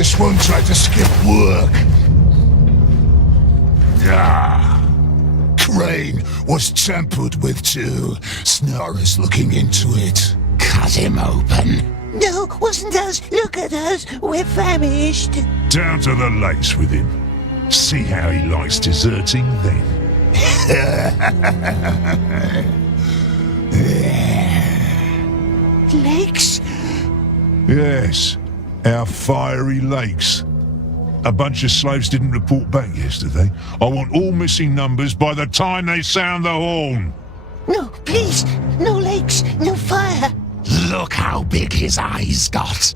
This one tried to skip work. Ah. Crane was tampered with too. Snar's looking into it. Cut him open. No, wasn't us. Look at us. We're famished. Down to the lakes with him. See how he likes deserting then. Lakes? Yes, our fiery lakes. A bunch of slaves didn't report back yesterday. I want all missing numbers by the time they sound the horn. No, please. No lakes, no fire. Look how big his eyes got.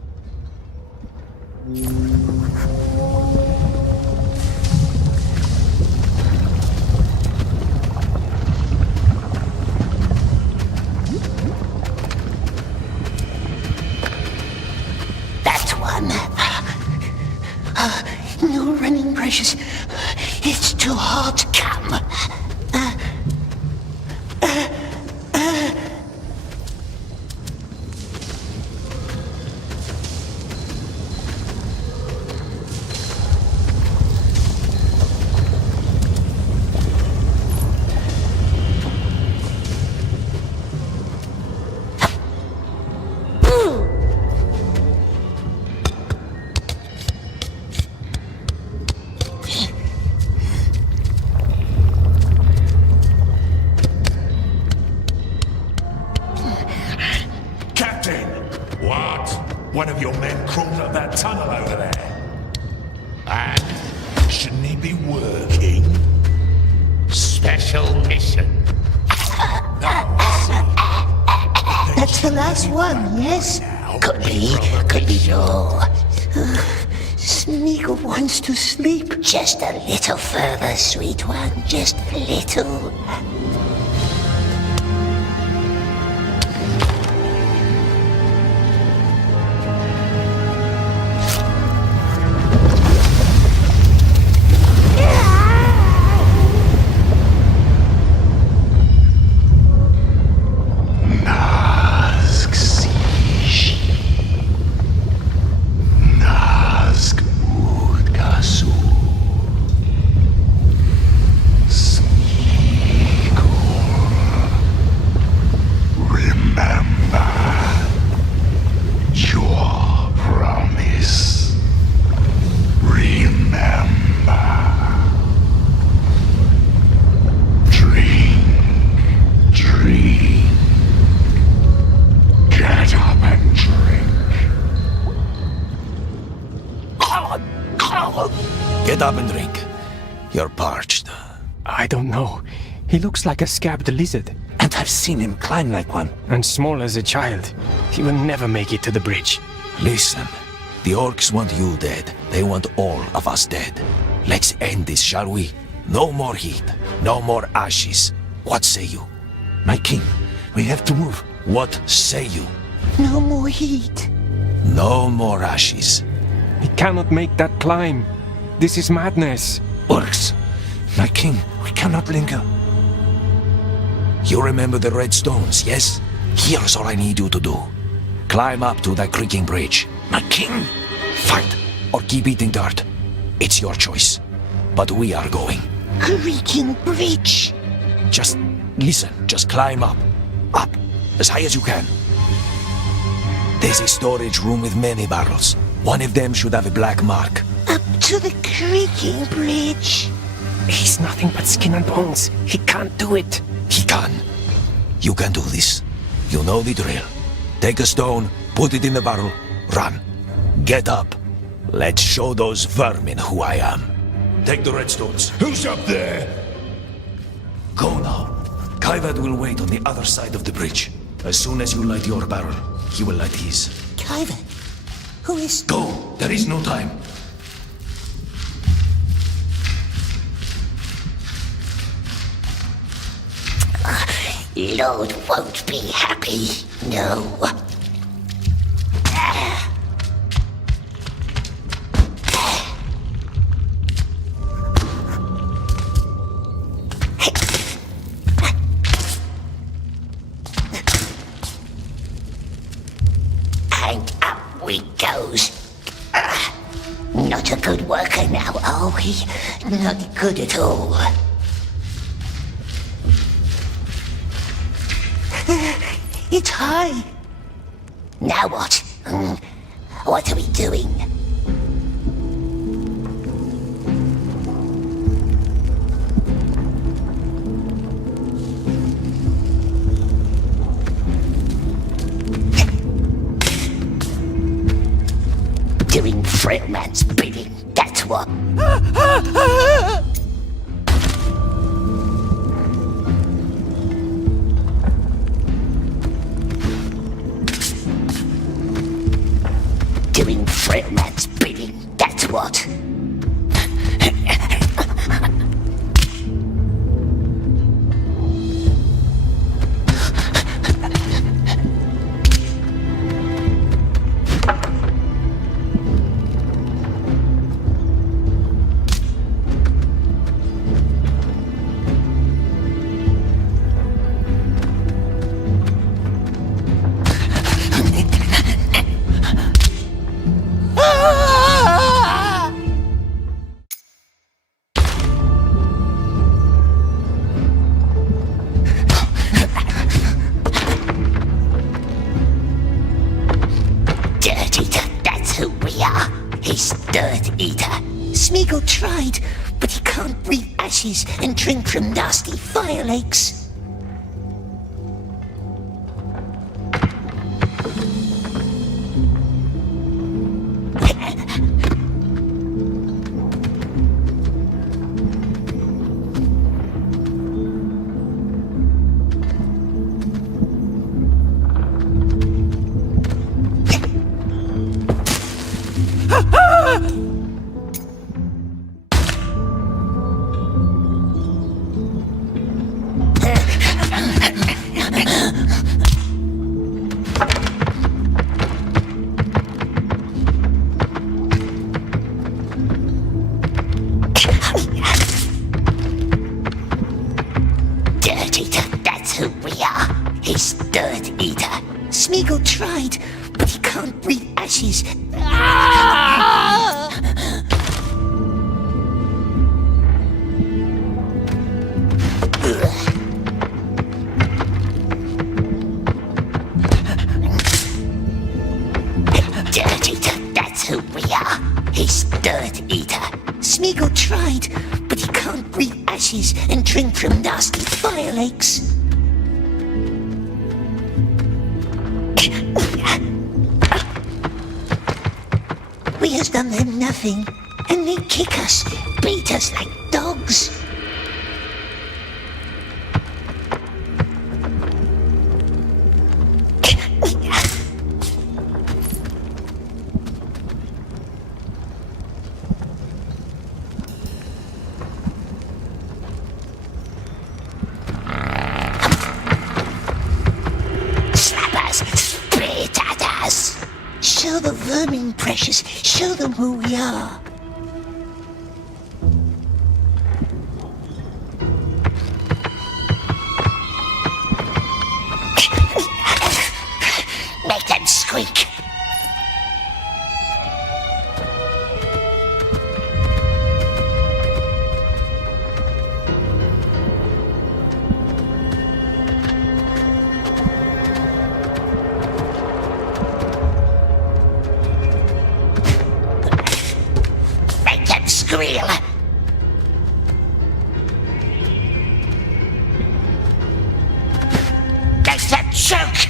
That one. No running pressures. It's too hot. Come. One of your men crawled up that tunnel over there. And shouldn't he be working? Special mission. That's the last one, yes? Could be sure. Sméagol wants to sleep. Just a little further, sweet one. Just a little. Get up and drink. You're parched. I don't know. He looks like a scabbed lizard. And I've seen him climb like one. And small as a child. He will never make it to the bridge. Listen, the orcs want you dead. They want all of us dead. Let's end this, shall we? No more heat. No more ashes. What say you? My king, we have to move. What say you? No more heat. No more ashes. He cannot make that climb. This is madness. Orcs, my king, we cannot linger. You remember the red stones, yes? Here's all I need you to do. Climb up to that creaking bridge. My king! Fight, or keep eating dirt. It's your choice. But we are going. Creaking bridge. Just listen, just climb up. Up, as high as you can. There's a storage room with many barrels. One of them should have a black mark. Up to the creaking bridge. He's nothing but skin and bones. He can't do it. He can. You can do this. You know the drill. Take a stone, put it in the barrel, run. Get up. Let's show those vermin who I am. Take the red stones. Who's up there? Go now. Kaivad will wait on the other side of the bridge. As soon as you light your barrel, he will light his. Kaivad? Who is... Go! There is no time. Lord won't be happy, no. And up we goes. Not a good worker now, are we? Not good at all. It's high. Now what? What are we doing? Doing Frailman's bidding, that's what. Doing Frailman's bidding, that's what. Sméagol tried, but he can't breathe ashes and drink from nasty fire lakes. Sméagol tried, but he can't breathe ashes. Dirt Eater, that's who we are. He's Dirt Eater. Sméagol tried, but he can't breathe ashes and drink from nasty fire lakes. We has done them nothing, and they kick us, beat us like dogs. Slap us, spit at us. Show the vermin, Precious. Show them who we are. Make them squeak. Squeal. Make them choke.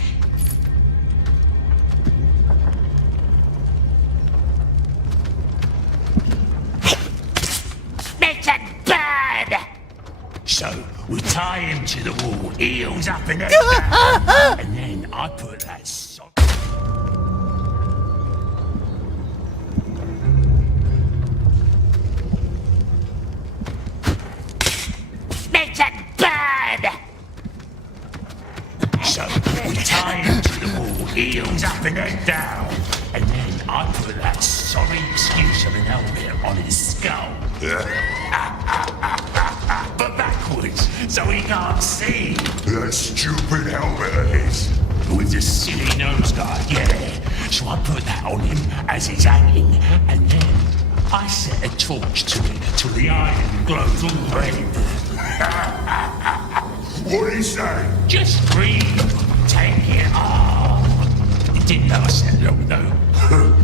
Make them burn. So we tie him to the wall, heels up and down, and then I put that sock. Heels up and head down, and then I put that sorry excuse of an helmet on his skull. But backwards, so he can't see. That stupid helmet of his. With the silly nose guard, yeah. So I put that on him as he's hanging, and then I set a torch to it till the iron glows all red. What do you say? Just breathe. Take it on. It didn't last that long, though.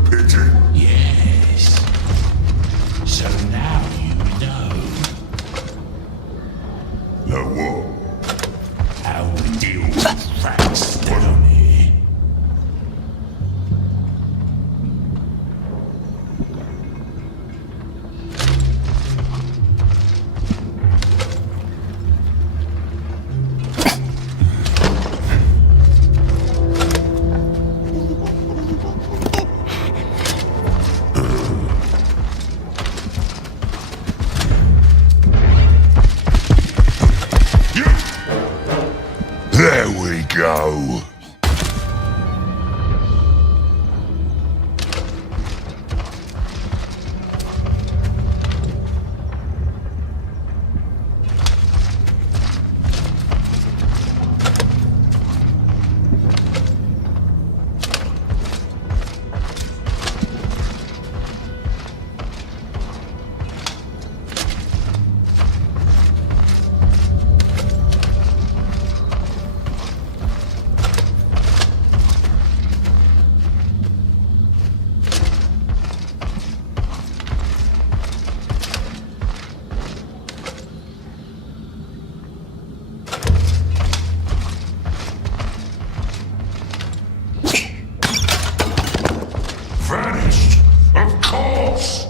Pity. Yes. So now you know. Know what? How we deal with facts down here. There we go. Vanished, of course.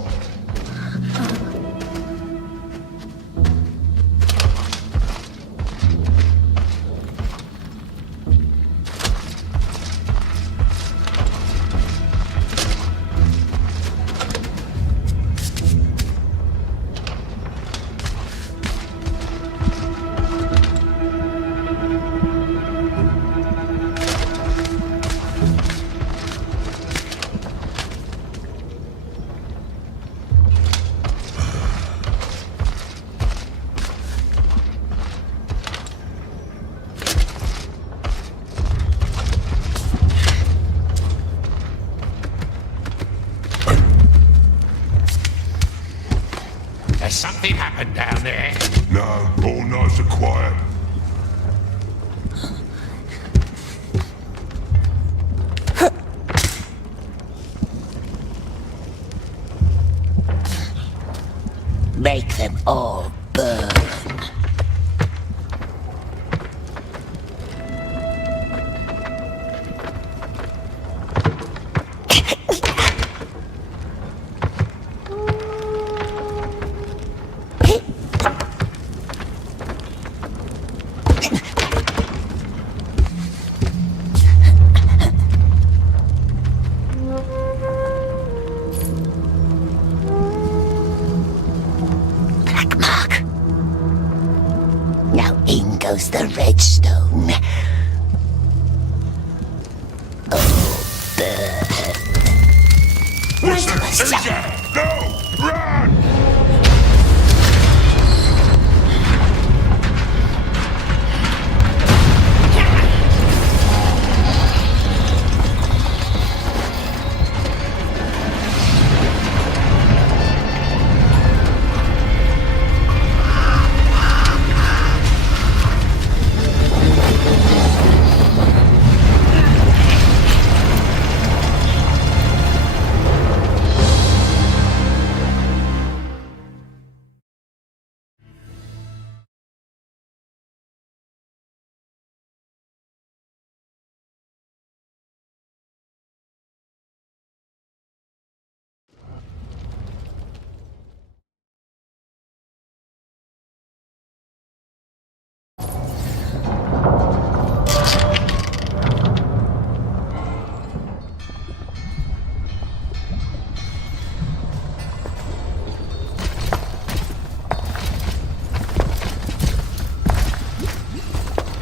Has something happened down there? No, all nice and quiet. Make them all burn. Black mark. Now in goes the redstone. Oh, burn. Right to us, Caesar! No! Run!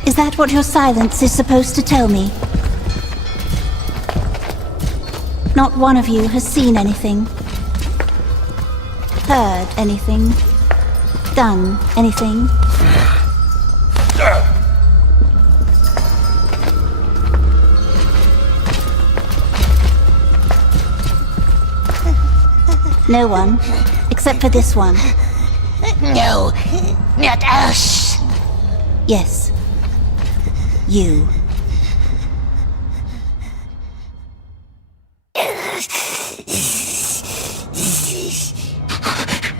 Is that what your silence is supposed to tell me? Not one of you has seen anything, heard anything, done anything. No one, except for this one. No, not us. Yes. You.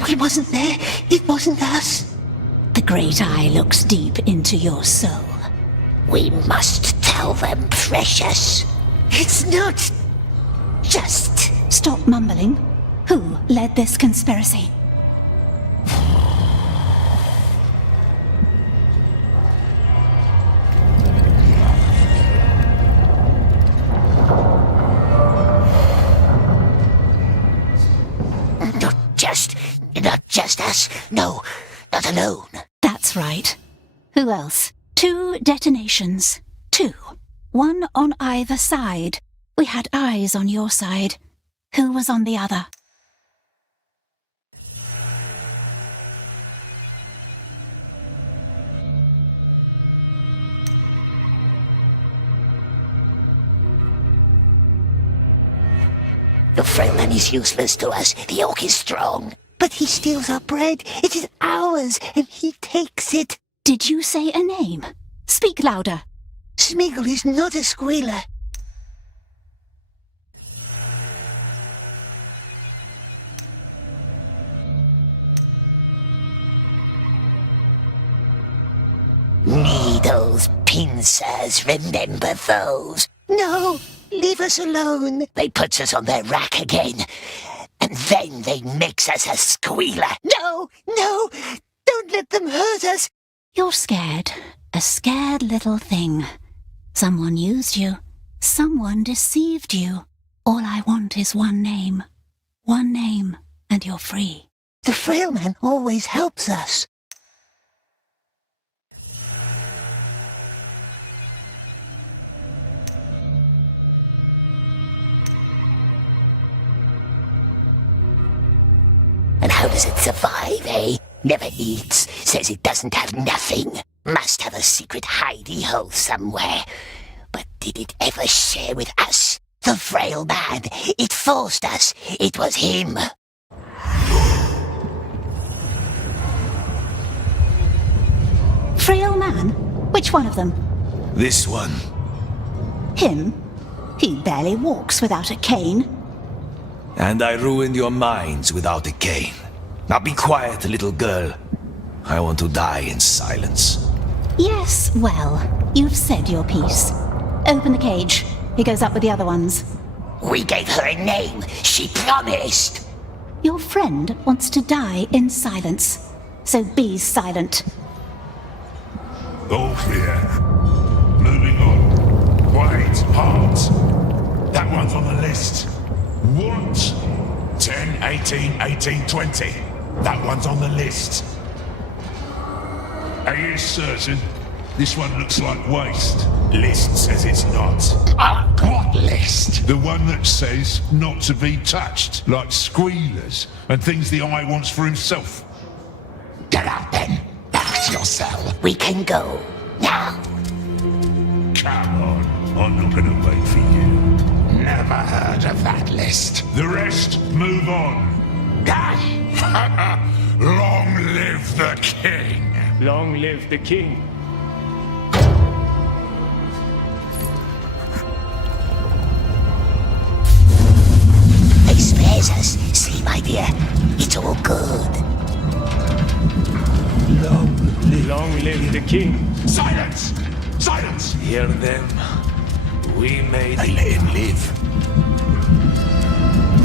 We wasn't there. It wasn't us. The Great Eye looks deep into your soul. We must tell them, Precious. It's not just... Stop mumbling. Who led this conspiracy? Not just us. No, not alone. That's right. Who else? 2 detonations. 2. One on either side. We had eyes on your side. Who was on the other? The frail man is useless to us. The orc is strong. But he steals our bread. It is ours, and he takes it. Did you say a name? Speak louder. Sméagol is not a squealer. Needles, pincers, remember those. No, leave us alone. They put us on their rack again. And then they makes us a squealer. No, no, don't let them hurt us. You're scared. A scared little thing. Someone used you. Someone deceived you. All I want is one name. One name, and you're free. The frail man always helps us. And how does it survive, eh? Never eats, says it doesn't have nothing. Must have a secret hidey hole somewhere. But did it ever share with us? The frail man, it forced us. It was him. Frail man? Which one of them? This one. Him? He barely walks without a cane. And I ruined your minds without a cane. Now be quiet, little girl. I want to die in silence. Yes, well, you've said your piece. Open the cage. He goes up with the other ones. We gave her a name. She promised. Your friend wants to die in silence. So be silent. All clear. Moving on. Wait, halt. That one's on the list. What? 10, 18, 18, 20. That one's on the list. Are you certain? This one looks like waste. List says it's not. What list? The one that says not to be touched, like squealers and things the eye wants for himself. Get up then. Back to your cell. We can go. Now. Come on, I'm not gonna wait for you. Never heard of that list. The rest, move on. Long live the king. Long live the king. They spares us. See, my dear, it's all good. Long live the king. Silence! Silence! Hear them? We made... They let him live.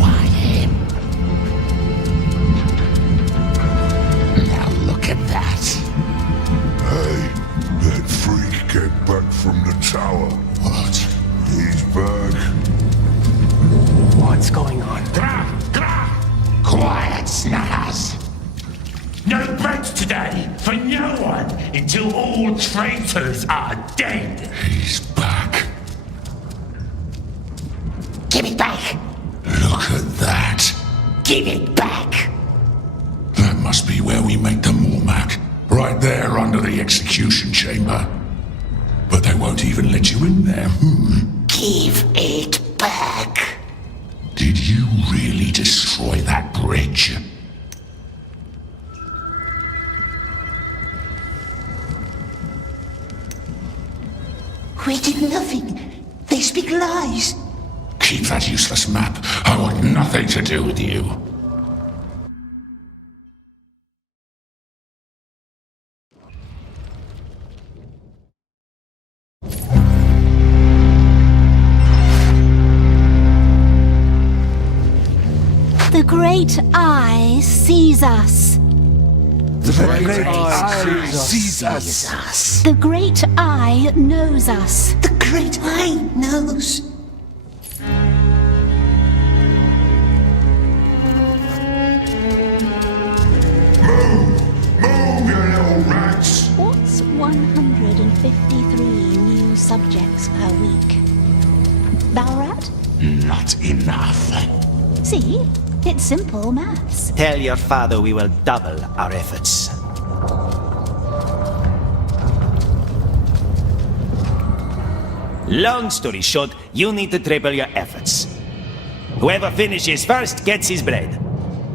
Why him? Now look at that. Hey, that freak came back from the tower. What? He's back. What's going on? Quiet, Snaggers. No bread today for no one until all traitors are dead. He's back. Give it back. Look at that. Give it back. That must be where we make the Mormac. Right there under the execution chamber. But they won't even let you in there. Give it back. Did you really destroy that bridge? village. We did nothing. They speak lies. Keep that useless map. I want nothing to do with you. The great eye sees us. The great eye sees us. Us. The great eye knows us. The great eye knows. Move, you little rats! What's 153 new subjects per week? Balrat? Not enough. See? It's simple maths. Tell your father we will double our efforts. Long story short, you need to triple your efforts. Whoever finishes first gets his bread.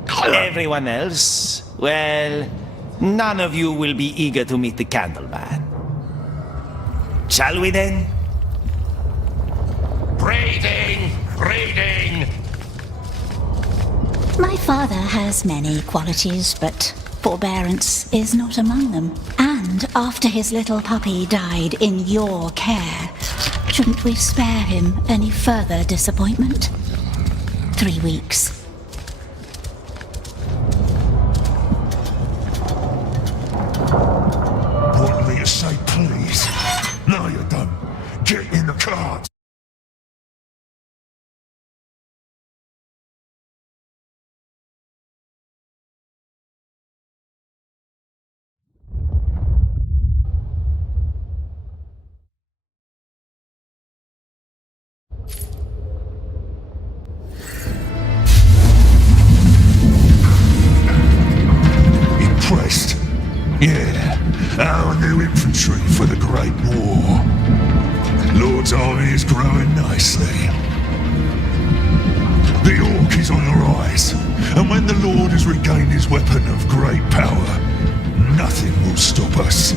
Everyone else, well, none of you will be eager to meet the Candleman. Shall we then? Breathing! Breathing! My father has many qualities, but forbearance is not among them. And after his little puppy died in your care, shouldn't we spare him any further disappointment? 3 weeks. Want me to say please? No, you don't. Get in the cart. Impressed? Yeah, our new infantry for the Great War. Lord's army is growing nicely. The Orc is on the rise, and when the Lord has regained his weapon of great power, nothing will stop us.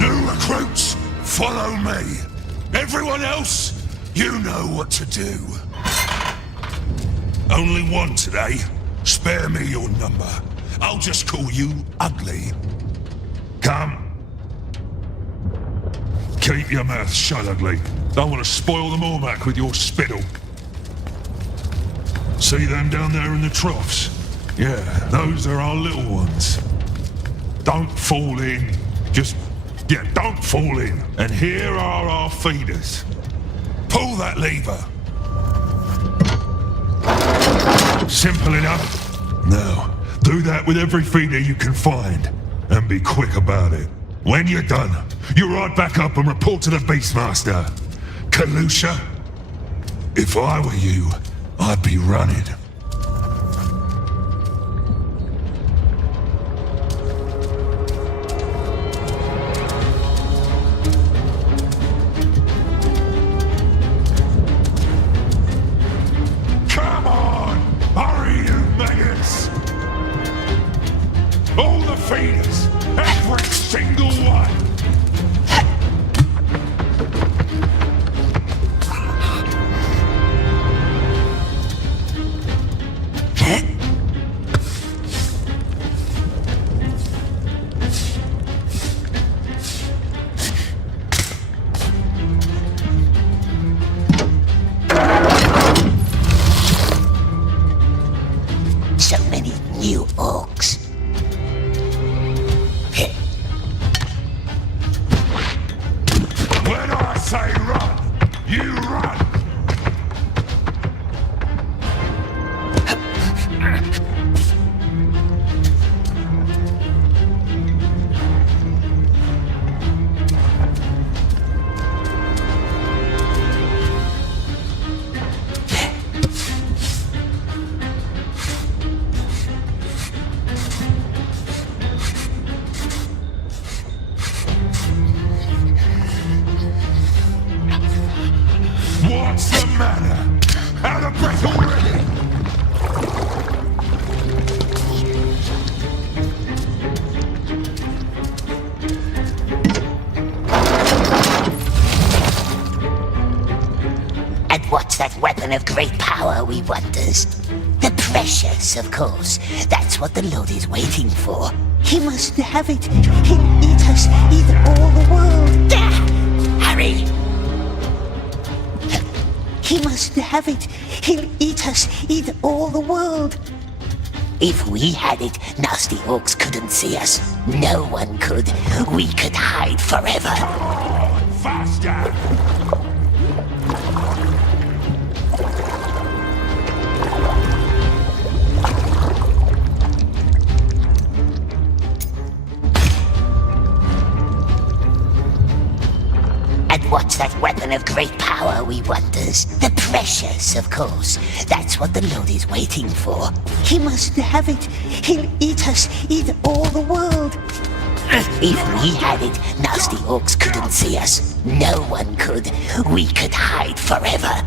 New recruits, follow me. Everyone else, you know what to do. Only one today. Spare me your number. I'll just call you Ugly. Come. Keep your mouth shut, Ugly. Don't want to spoil the Mormac with your spittle. See them down there in the troughs? Yeah, those are our little ones. Don't fall in. Don't fall in. And here are our feeders. Pull that lever. Simple enough. Now, do that with every feeder you can find. And be quick about it. When you're done, you ride back up and report to the Beastmaster. Kalusha, if I were you, I'd be running. Come on! Hurry, you maggots! All the feeders! Every single one! So many new orcs. When I say run, you run! weapon of great power we wonders. The precious, of course. That's what the Lord is waiting for. He must have it. He'll eat us, eat all the world. Hurry! He must have it. He'll eat us, eat all the world. If we had it, nasty orcs couldn't see us. No one could. We could hide forever. Faster! And what's that weapon of great power, we wonders? The precious, of course. That's what the Lord is waiting for. He must have it. He'll eat us, eat all the world. If we had it, nasty orcs couldn't see us. No one could. We could hide forever.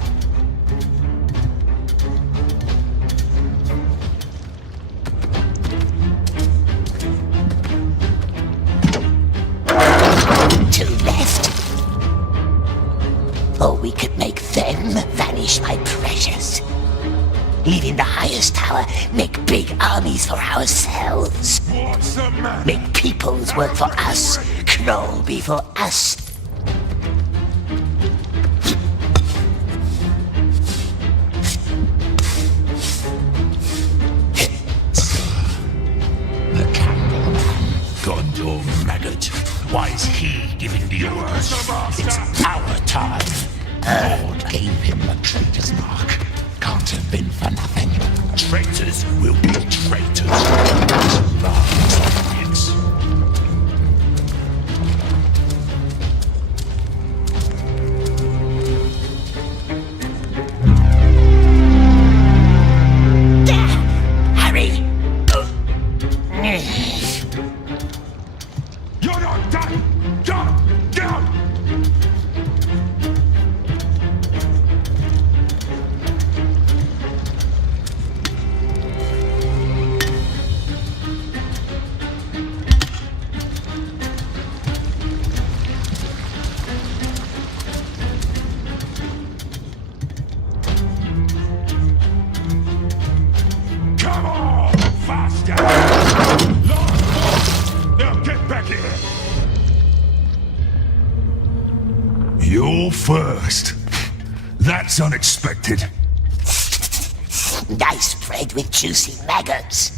To left. Or we could make them vanish, my precious. Leaving the highest tower, make big armies for ourselves. What's the matter? Make peoples work for us, crawl before us. The candleman, Gondor maggot. Why is he giving the orders? It's our time. Lord gave him the traitor's mark. Can't have been for nothing. Traitors will be traitors. Lies. Hurry! You're not done! Go! Come on! Faster! Now get back here! You're first. That's unexpected. Nice bread with juicy maggots.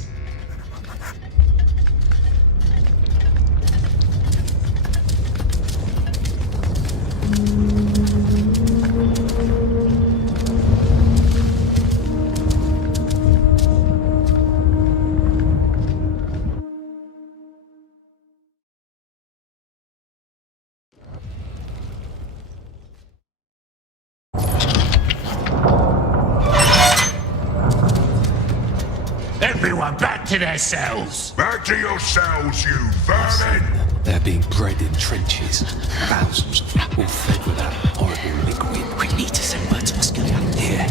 Everyone back to their cells! Back to your cells, you vermin! They're being bred in trenches. Thousands of them, all fed with that horrible liquid. We need to send word to Australia. Here.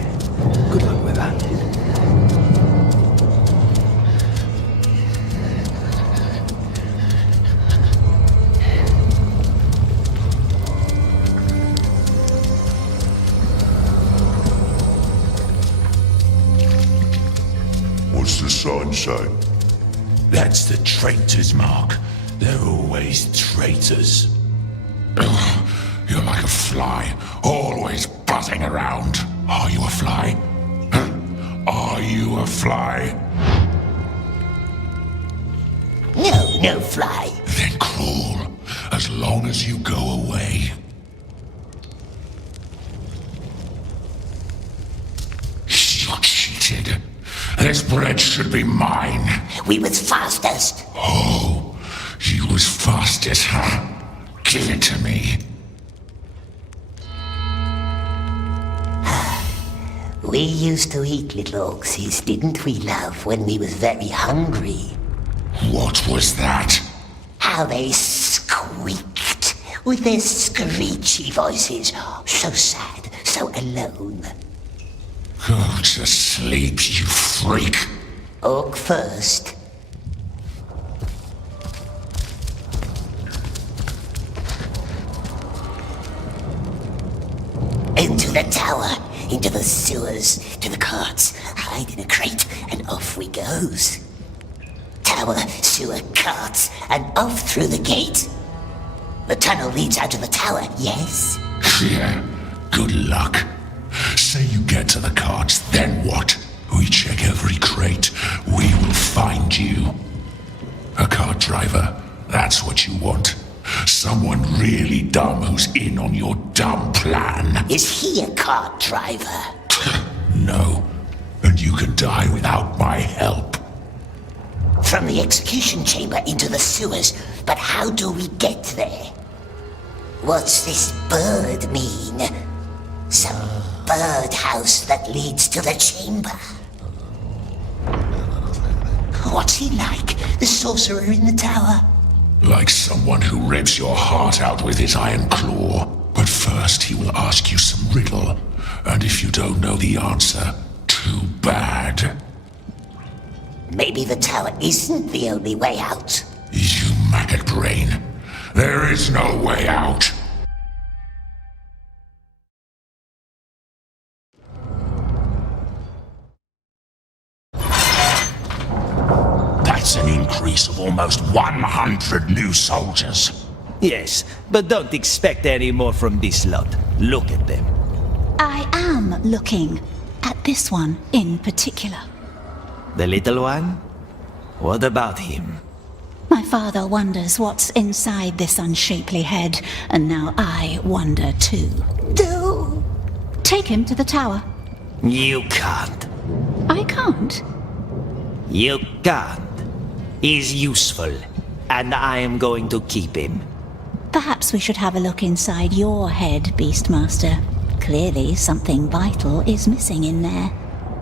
Good luck with that. What's the sign say? That's the traitor's mark. They're always traitors. Ugh, you're like a fly, always buzzing around. Are you a fly? Huh? Are you a fly? No fly. Then crawl, as long as you go away. You cheated. This bread should be mine. We was fastest. Oh, you was fastest, huh? Give it to me. We used to eat little orcsies, didn't we, love, when we was very hungry? What was that? How they squeaked with their screechy voices. So sad, so alone. Go to sleep, you freak. Orc first. Into the tower. into the sewers, to the carts, hide in a crate, and off we goes. Tower, sewer, carts, and off through the gate. The tunnel leads out to the tower, yes? Yeah, good luck. Say you get to the carts, then what? We check every crate. We will find you. A cart driver, that's what you want. Someone really dumb who's in on your dumb plan. Is he a cart driver? No, and you can die without my help. From the execution chamber into the sewers, but how do we get there? What's this bird mean? Some birdhouse that leads to the chamber. What's he like, the sorcerer in the tower? Like someone who rips your heart out with his iron claw. But first he will ask you some riddle, and if you don't know the answer, too bad. Maybe the tower isn't the only way out. You maggot brain. There is no way out. That's an increase of almost 100 new soldiers. Yes, but don't expect any more from this lot. Look at them. I am looking at this one in particular. The little one? What about him? My father wonders what's inside this unshapely head, and now I wonder too. Do! Take him to the tower. You can't. I can't. You can't. He's useful, and I am going to keep him. Perhaps we should have a look inside your head, Beastmaster. Clearly something vital is missing in there.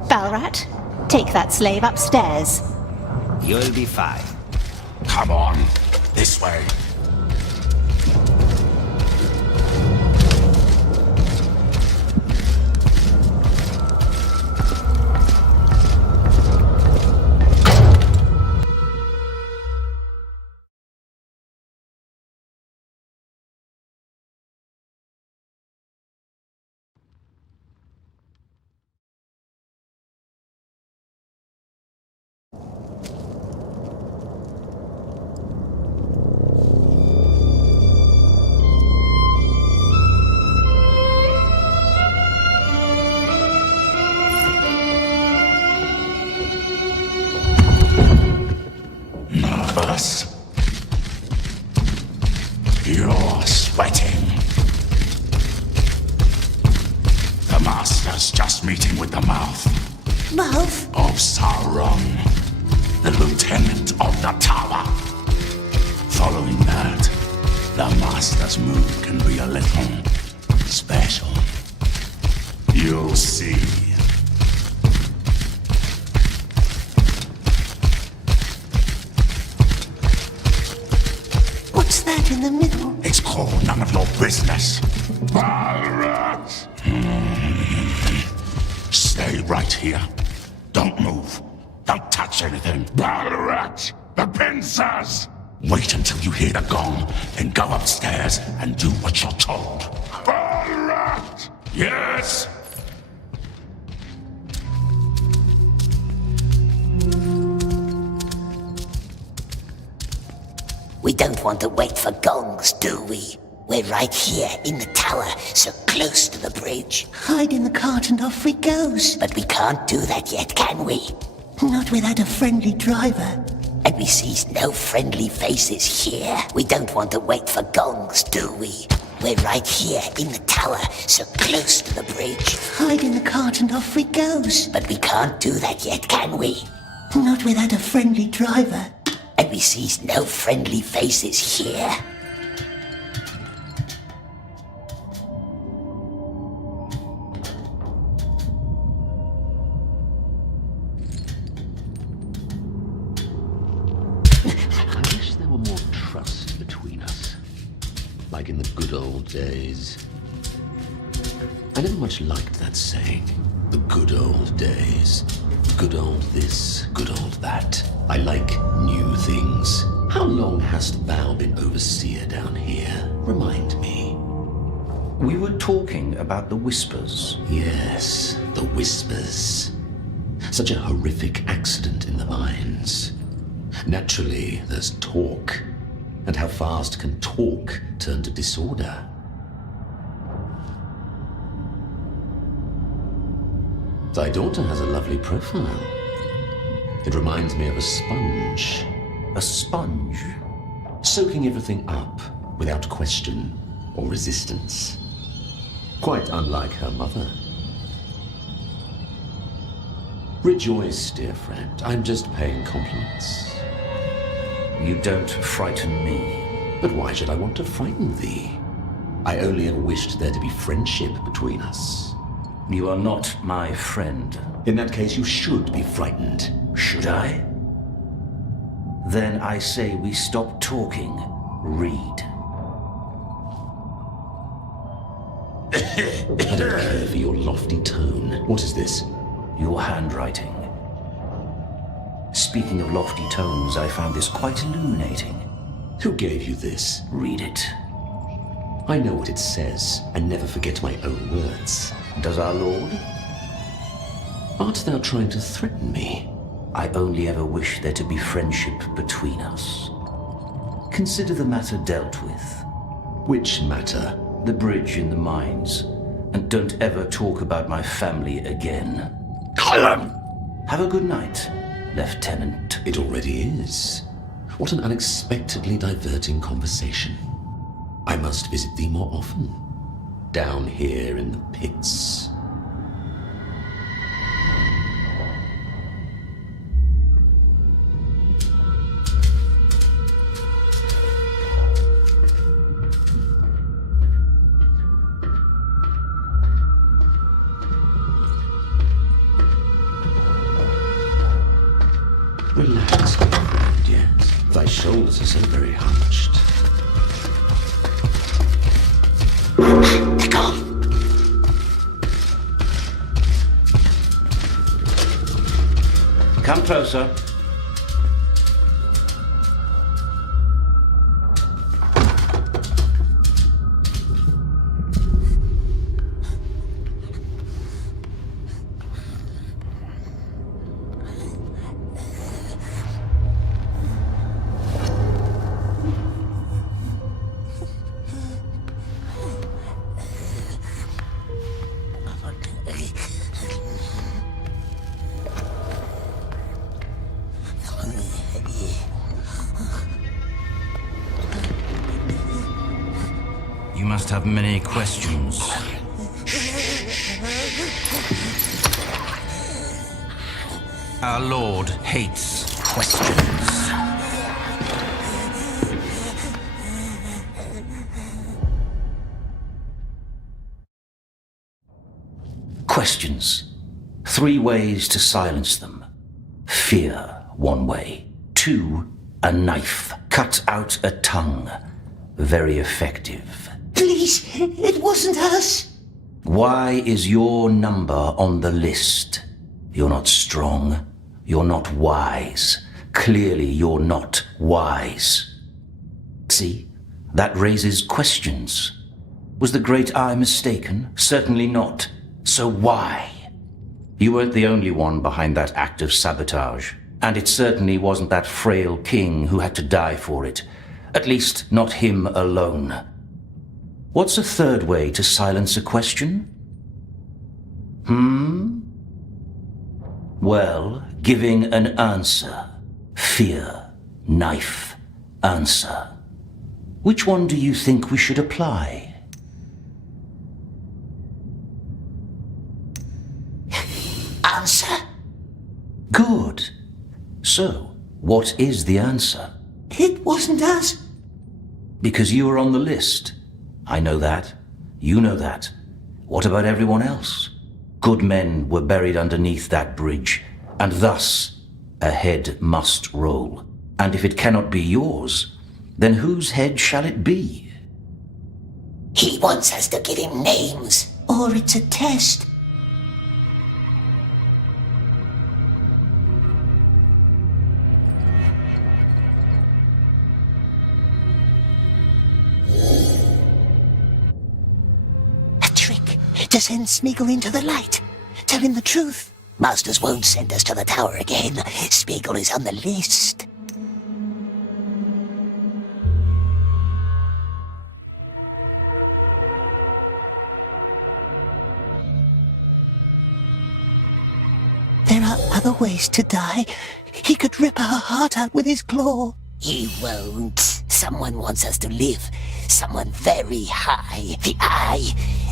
Balrat, take that slave upstairs. You'll be fine. Come on, this way. Nervous? You're sweating. The Master's just meeting with the mouth Mouth? of Sauron, the Lieutenant of the Tower. Following that, the Master's mood can be a little special. You'll see. What's that in the middle? It's called none of your business. Balrat! Stay right here. Don't move. Don't touch anything. Balrat! The pincers! Wait until you hear the gong, then go upstairs and do what you're told. Balrat! Yes? We don't want to wait for gongs, do we? We're right here in the tower, so close to the bridge. Hide in the cart and off we goes. But we can't do that yet, can we? Not without a friendly driver. And we sees no friendly faces here. We don't want to wait for gongs, do we? We're right here in the tower, so close to the bridge. Hide in the cart and off we goes. But we can't do that yet, can we? Not without a friendly driver. And we sees no friendly faces here. I wish there were more trust between us. Like in the good old days. I never much liked that saying. The good old days. Good old this, good old that. I like new things. How long hast thou been overseer down here? Remind me. We were talking about the Whispers. Yes, the Whispers. Such a horrific accident in the mines. Naturally, there's talk. And how fast can talk turn to disorder? Thy daughter has a lovely profile. It reminds me of a sponge. A sponge? Soaking everything up without question or resistance. Quite unlike her mother. Rejoice, dear friend. I'm just paying compliments. You don't frighten me. But why should I want to frighten thee? I only ever wished there to be friendship between us. You are not my friend. In that case, you should be frightened. Should I? Then I say we stop talking. Read. I don't care for your lofty tone. What is this? Your handwriting. Speaking of lofty tones, I found this quite illuminating. Who gave you this? Read it. I know what it says, and never forget my own words. Does our Lord? Art thou trying to threaten me? I only ever wish there to be friendship between us. Consider the matter dealt with. Which matter? The bridge in the mines. And don't ever talk about my family again. Gollum! Have a good night, Lieutenant. It already is. What an unexpectedly diverting conversation. I must visit thee more often. Down here in the pits. Relax, my friend, yes. Thy shoulders are so very hunched. Come closer. You must have many questions. Our Lord hates questions. Questions. 3 ways to silence them. Fear, 1 way. 2, a knife. Cut out a tongue. Very effective. Please, it wasn't us. Why is your number on the list? You're not strong. You're not wise. Clearly, you're not wise. See? That raises questions. Was the Great Eye mistaken? Certainly not. So why? You weren't the only one behind that act of sabotage. And it certainly wasn't that frail king who had to die for it. At least, not him alone. What's a 3rd way to silence a question? Well, giving an answer. Fear, knife, answer. Which one do you think we should apply? Answer. Good. So, what is the answer? It wasn't us. Because you were on the list. I know that. You know that. What about everyone else? Good men were buried underneath that bridge, and thus a head must roll. And if it cannot be yours, then whose head shall it be? He wants us to give him names, or it's a test. To send Sméagol into the light. Tell him the truth. Masters won't send us to the tower again. Sméagol is on the list. There are other ways to die. He could rip her heart out with his claw. He won't. Someone wants us to live. Someone very high.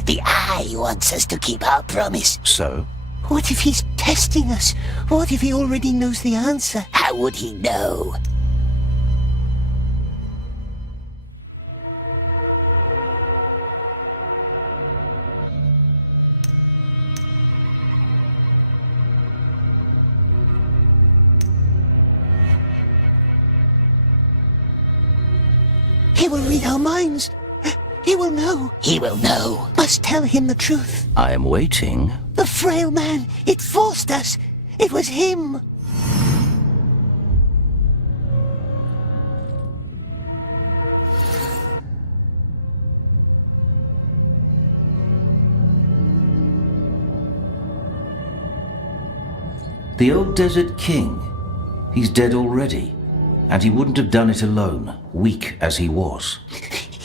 The Eye wants us to keep our promise. So? What if he's testing us? What if he already knows the answer? How would he know? He will read our minds. He will know. He will know. Must tell him the truth. I am waiting. The frail man. It forced us. It was him. The old desert king. He's dead already. And he wouldn't have done it alone, weak as he was.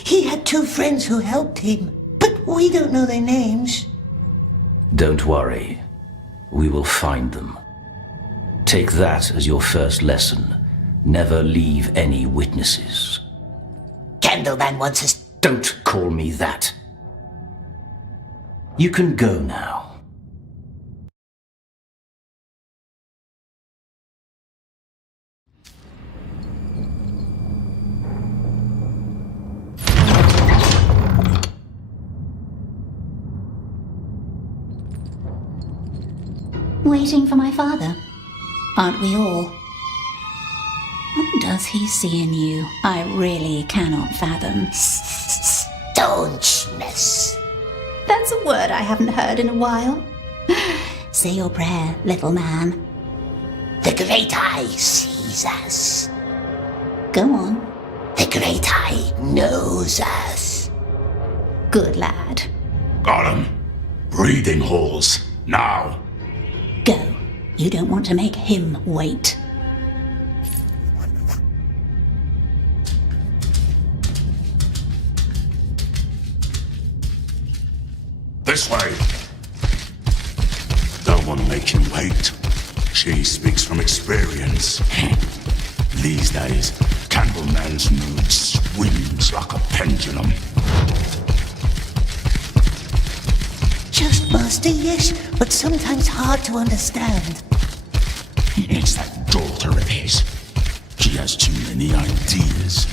He had 2 friends who helped him, but we don't know their names. Don't worry. We will find them. Take that as your first lesson. Never leave any witnesses. Candleman wants us... Don't call me that. You can go now. Waiting for my father. Aren't we all? What does he see in you? I really cannot fathom. Staunchness. That's a word I haven't heard in a while. Say your prayer, little man. The Great Eye sees us. Go on. The Great Eye knows us. Good lad. Gollum! Breathing holes. Now! Go. You don't want to make him wait. This way! Don't want to make him wait. She speaks from experience. These days, Candleman's mood swings like a pendulum. Just master, yes, but sometimes hard to understand. It's that daughter of his. She has too many ideas.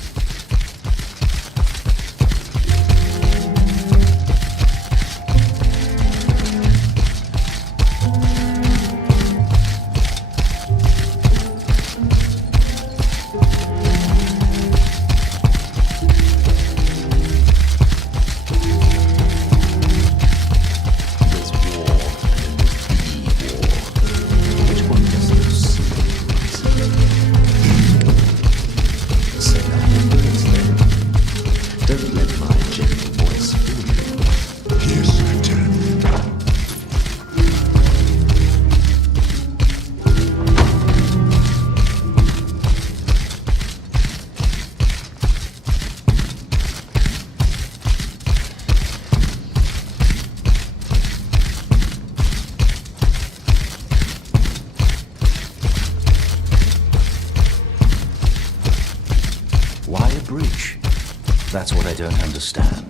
That's what I don't understand.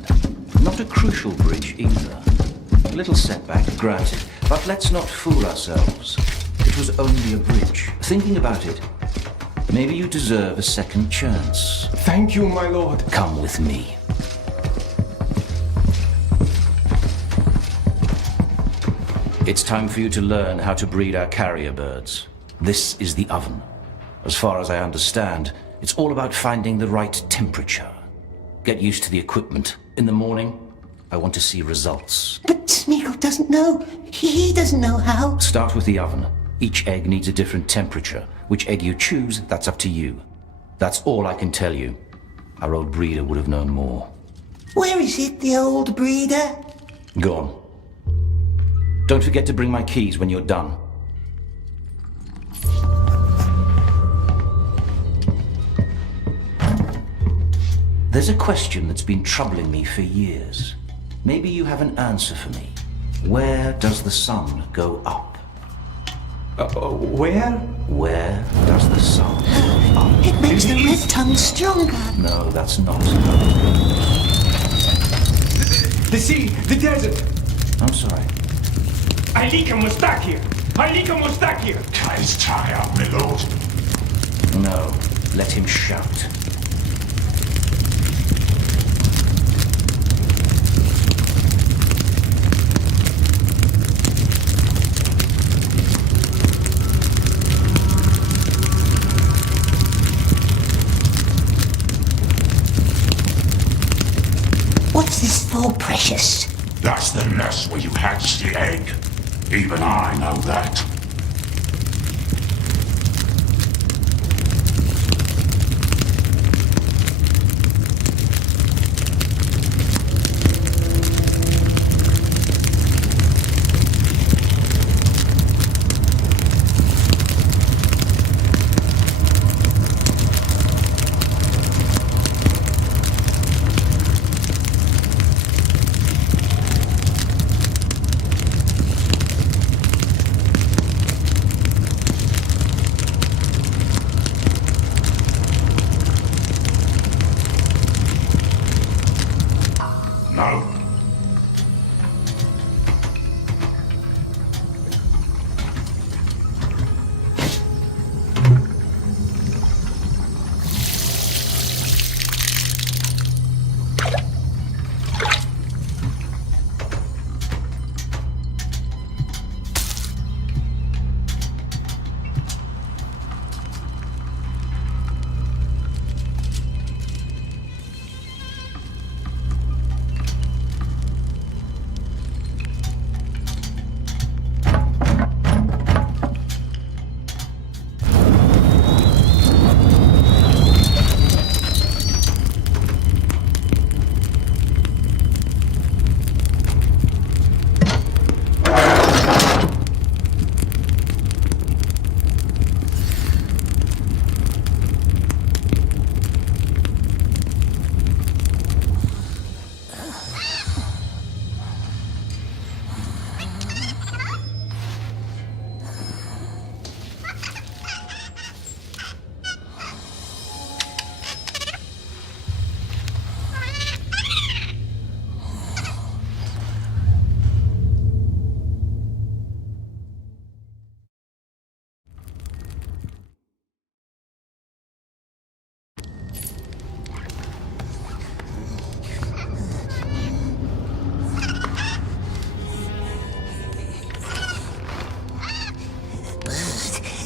Not a crucial bridge either. A little setback, granted, but let's not fool ourselves. It was only a bridge. Thinking about it, maybe you deserve a second chance. Thank you, my lord. Come with me. It's time for you to learn how to breed our carrier birds. This is the oven. As far as I understand, it's all about finding the right temperature. Get used to the equipment. In the morning, I want to see results. But Sméagol doesn't know. He doesn't know how. Start with the oven. Each egg needs a different temperature. Which egg you choose, that's up to you. That's all I can tell you. Our old breeder would have known more. Where is it, the old breeder? Go on. Don't forget to bring my keys when you're done. There's a question that's been troubling me for years. Maybe you have an answer for me. Where does the sun go up? Where? Where does the sun go up? It makes the red tongue stronger. No, that's not. The sea, the desert. I'm sorry. Alikum was stuck here. Alikum was stuck here. Case tie up, my lord. No, let him shout. What's this for, Precious? That's the nest where you hatched the egg. Even I know that. No.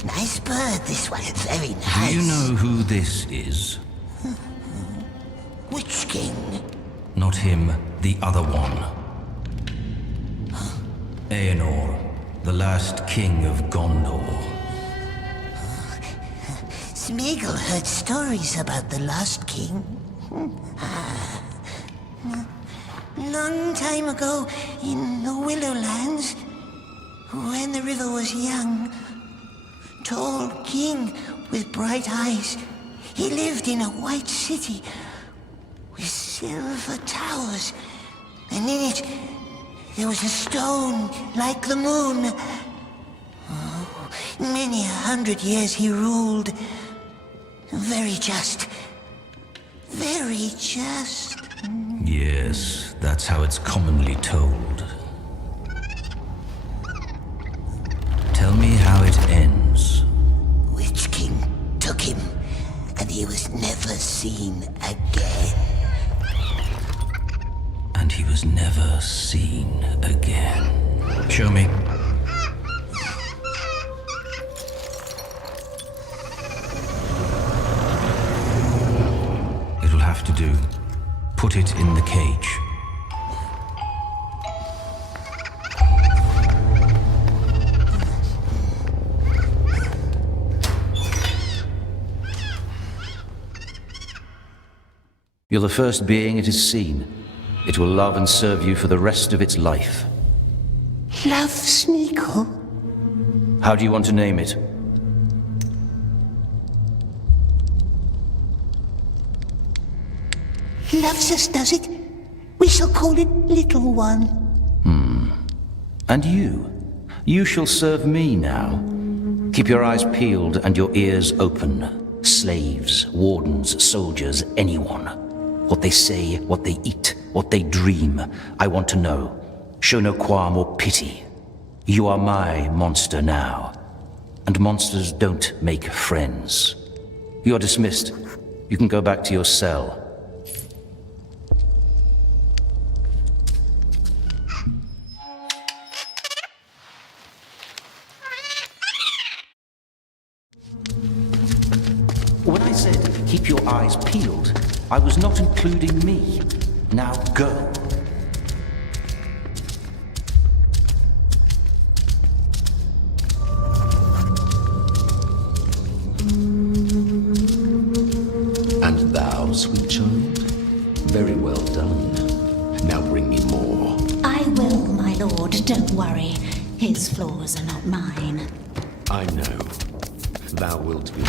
Nice bird, this one. Very nice. Do you know who this is? Which king? Not him, the other one. Aenor, the last king of Gondor. Sméagol heard stories about the lost king. Long time ago, in the Willowlands, when the river was young, tall king with bright eyes, he lived in a white city with silver towers, and in it there was a stone like the moon. Oh, many 100 years he ruled. Very just. Very just. Yes, that's how it's commonly told. Tell me how it ends. Witch King took him, and he was never seen again. And he was never seen again. Show me. It'll have to do. Put it in the cage. You're the first being it has seen. It will love and serve you for the rest of its life. Love Sméagol? How do you want to name it? Loves us, does it? We shall call it Little One. And you? You shall serve me now. Keep your eyes peeled and your ears open. Slaves, wardens, soldiers, anyone. What they say, what they eat, what they dream, I want to know. Show no qualm or pity. You are my monster now. And monsters don't make friends. You're dismissed. You can go back to your cell. When I said keep your eyes peeled, I was not including me. Now go. And thou, sweet child? Very well done. Now bring me more. I will, my lord, don't worry. His flaws are not mine. I know. Thou wilt be.